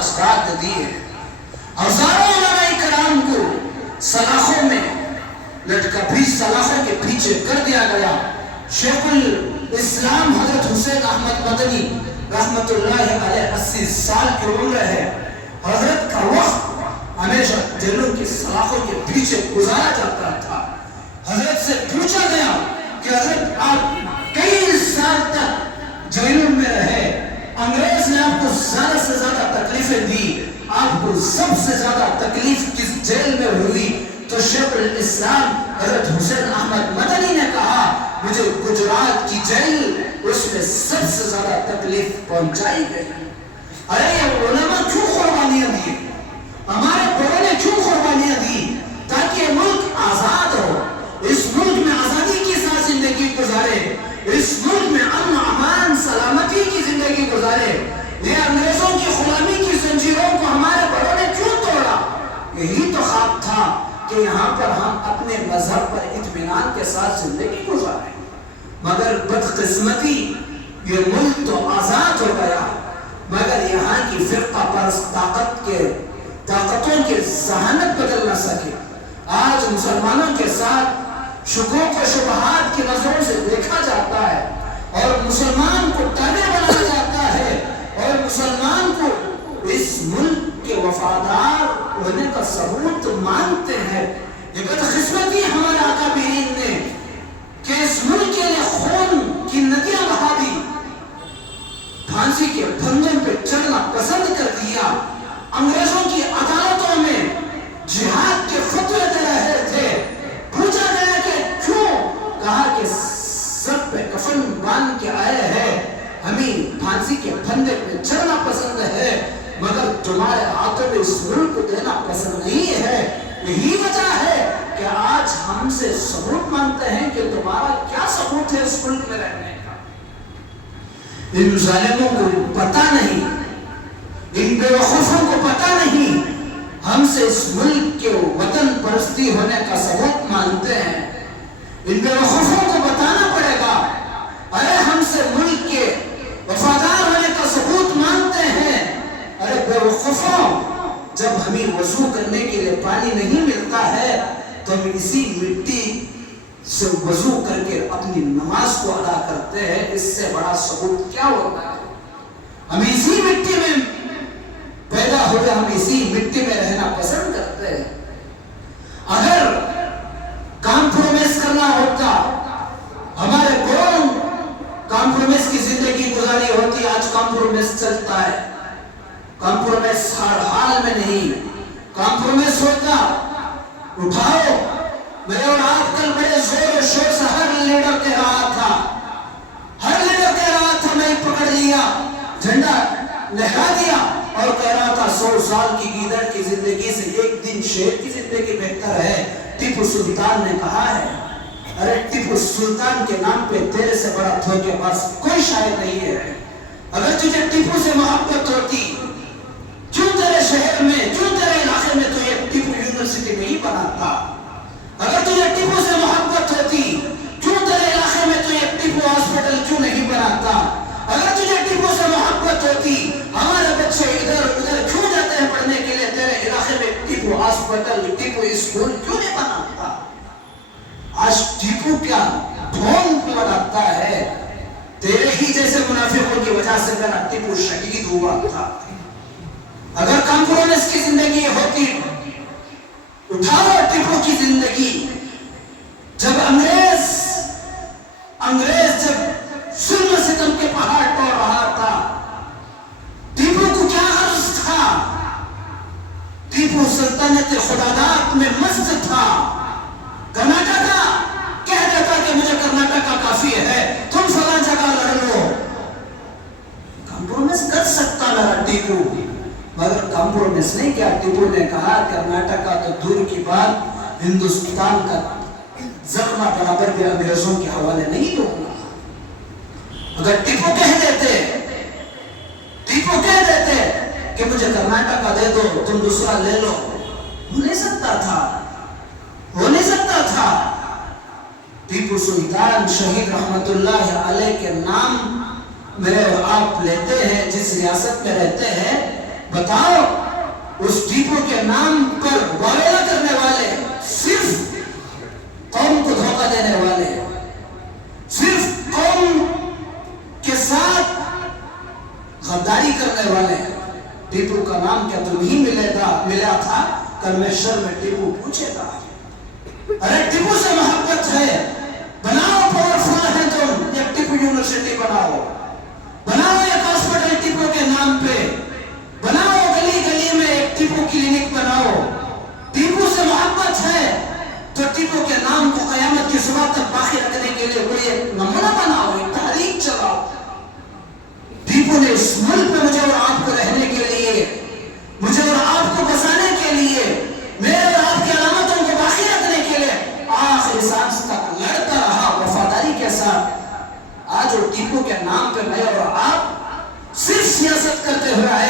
اجداد دیے. ہزاروں علماء کرام کو سلاخوں میں لٹکا بھی سلاخوں کے پیچھے کر دیا گیا. شیخ الاسلام حضرت حسین احمد مدنی رحمت اللہ علیہ 80 سال کی عمر ہے. حضرت کا وقت ہمیشہ جیلوں کی سلاخوں کے پیچھے گزارا جاتا تھا. حضرت سے پوچھا گیا کہ حضرت آپ کئی سال تک جیلوں میں رہے, انگریز نے آپ کو زیادہ سے زیادہ تکلیفیں دی, آپ کو سب سے زیادہ تکلیف کس جیل میں ہوئی؟ تو شیخ الاسلام حضرت حسین احمد مدنی نے کہا مجھے گجرات کی جیل, اس میں سب سے زیادہ تکلیف پہنچائی گئی. ارے یہ علماء کیوں قربانیاں دی؟ ہمارے بڑوں نے کیوں قربانیاں دی؟ تاکہ یہ ملک آزاد ہو, اس ملک میں آزادی کے ساتھ زندگی گزارے, اس ملک میں امن امان سلامتی کی زندگی گزارے. یہ انگریزوں کی غلامی کی زنجیروں کو ہمارے بڑوں نے کیوں توڑا؟ یہی تو خواب تھا کہ یہاں پر ہم اپنے مذہب پر اطمینان کے ساتھ زندگی گزاریں. مگر بدقسمتی یہ ملک تو آزاد ہو گیا, مگر یہاں کی فرقہ پرست طاقتوں کے ذہانت بدل نہ سکے. آج مسلمانوں کے ساتھ شکوک و شبہات کی نظروں سے دیکھا جاتا ہے, اور مسلمان کو تابع بنایا جاتا ہے, اور مسلمان کو اس ملک کے وفادار ہونے کا ثبوت مانتے ہیں. یہ بدقسمتی ہمارے اکابرین نے کہ اس ملک کے لیے خون کی ندیاں بہا دی, پھانسی کے پھندوں پہ چڑھنا پسند کر دیا. انگریزوں کی عدالتوں میں جہاد کے فتوے دے رہے تھے. پوچھا گیا کہ کیوں؟ کہا کہ سب پہ کفن باندھ کے آئے ہیں, ہمیں پھانسی کے پھندے پہ چڑھنا پسند ہے, مگر تمہارے ہاتھوں میں اس ملک کو دینا پسند نہیں ہے. یہی وجہ ہے کہ آج ہم سے ثبوت مانگتے ہیں کہ تمہارا کیا ثبوت ہے اس ملک میں رہنے کا. ان ظالموں کو پتہ نہیں, ان بے وقوفوں کو پتہ نہیں, ہم سے اس ملک کے وطن پرستی ہونے کا ثبوت مانگتے ہیں. ان بے وقوفوں کو بتانا پڑے گا, ارے ہم سے ملک کے وفادار ہونے کا ثبوت مانگتے ہیں. ارے بے وقوفوں, جب ہمیں وضو کرنے کے لیے پانی نہیں ملتا ہے تو ہم اسی مٹی سے وضو کر کے اپنی نماز کو ادا کرتے ہیں. اس سے بڑا ثبوت کیا ہوتا ہے؟ ہم اسی مٹی میں پیدا ہو گئے, ہم اسی مٹی میں رہنا پسند کرتے ہیں. اگر کمپرومائز کرنا ہوتا, ہمارے قوم کمپرومائز کی زندگی گزاری ہوتی. آج کمپرومائز چلتا ہے, کمپرومائز ہر حال میں نہیں. کمپرومائز ہوتا, اٹھاؤ. میں اور آپ کل بڑے زور و شور سے ہر لیڈر کہہ رہا تھا, ہر لیڈر کہہ رہا تھا, میں پکڑ لیا, جھنڈا لہرا دیا اور کہہ رہا تھا 100 سال کی گیدڑ کی زندگی سے ایک دن شیر کی زندگی بہتر ہے. ٹیپو سلطان نے کہا ہے. ارے ٹیپو سلطان کے نام پہ تیرے سے بڑا دھوکے باز کوئی شاعر نہیں ہے. اگر تجھے ٹیپو سے محبت ہوتی, کیوں تیرے شہر میں, کیوں تیرے علاقے میں تو یہ ٹیپو یونیورسٹی نہیں بناتا؟ اگر تجھے ٹیپو سے محبت ہوتی, کیوں تیرے علاقے میں تو یہ ٹیپو ہاسپٹل کیوں نہیں بناتا؟ اگر تجھے ٹیپو سے محبت ہوتی, ہمارے بچے ادھر ادھر کیوں جاتے ہیں پڑھنے کے لیے, تیرے علاقے میں ٹیپو ہاسپٹل, ٹیپو اسکول کیوں نہیں بناتا؟ آج ٹیپو کیا ڈھونگ لگاتا ہے, تیرے ہی جیسے منافقوں کی وجہ سے میرا ٹیپو شہید ہوا تھا. اگر کمپرومائز کی زندگی ہوتی, اٹھاؤ ٹیپو کی زندگی. جب انگریز جب ظلم و ستم کے پہاڑ توڑ رہا تھا, ٹیپو کو کیا غرض تھا؟ ٹیپو سلطنت خداداد میں مست تھا. کرناٹکا کہہ دیتا کہ مجھے کرناٹکا کافی ہے, تم فلاں جگہ لڑ لو. کمپرومائز کر سکتا میرا ٹیپو, مگر کمپرومائز نہیں کیا. ٹیپو نے کہا کرناٹکا تو دور کی بات, ہندوستان کا ذرہ برابر بھی انگریزوں کے حوالے نہیں دوں گا. اگر ٹیپو کہہ دیتے کہ مجھے کرناٹکا دے دو, تم دوسرا لے لو, ہو نہیں سکتا تھا. ٹیپو سلطان شہید رحمت اللہ علیہ کے نام میرے آپ لیتے ہیں, جس ریاست میں رہتے ہیں بتاؤ اس ٹیپو کے نام پر واویلا کرنے والے، صرف قوم کو دھوکہ دینے والے، صرف قوم کے ساتھ غداری کرنے والے. ٹیپو کا نام کیا تمہیں ملا تھا؟ کل محشر میں ٹیپو پوچھے گا. ارے ٹیپو سے محبت ہے، بناؤ پاورفل ہے تم، ایک ٹیپو یونیورسٹی بناؤ، بناؤ ایک ہاسپٹل ٹیپو کے نام پہ، بناؤ گلی گلی میں ایک ٹیپو کلینک بناؤ. ٹیپو سے محبت ہے تو ٹیپو کے نام کو قیامت کی صبح تک باقی رکھنے کے لیے کوئی ایک نمونہ بناؤ، ایک تحریک چلاؤ. ٹیپو نے اس ملک میں مجھے اور آپ کو رہنے کے لیے، مجھے اور آپ کو بسانے کے لیے، میرے اور آپ کی علامتوں کو باقی رکھنے کے لیے آخری سانس تک لڑتا رہا وفاداری کے ساتھ. آج وہ ٹیپو کے نام پہ میں اور آپ صرف سیاست کرتے ہوئے آئے،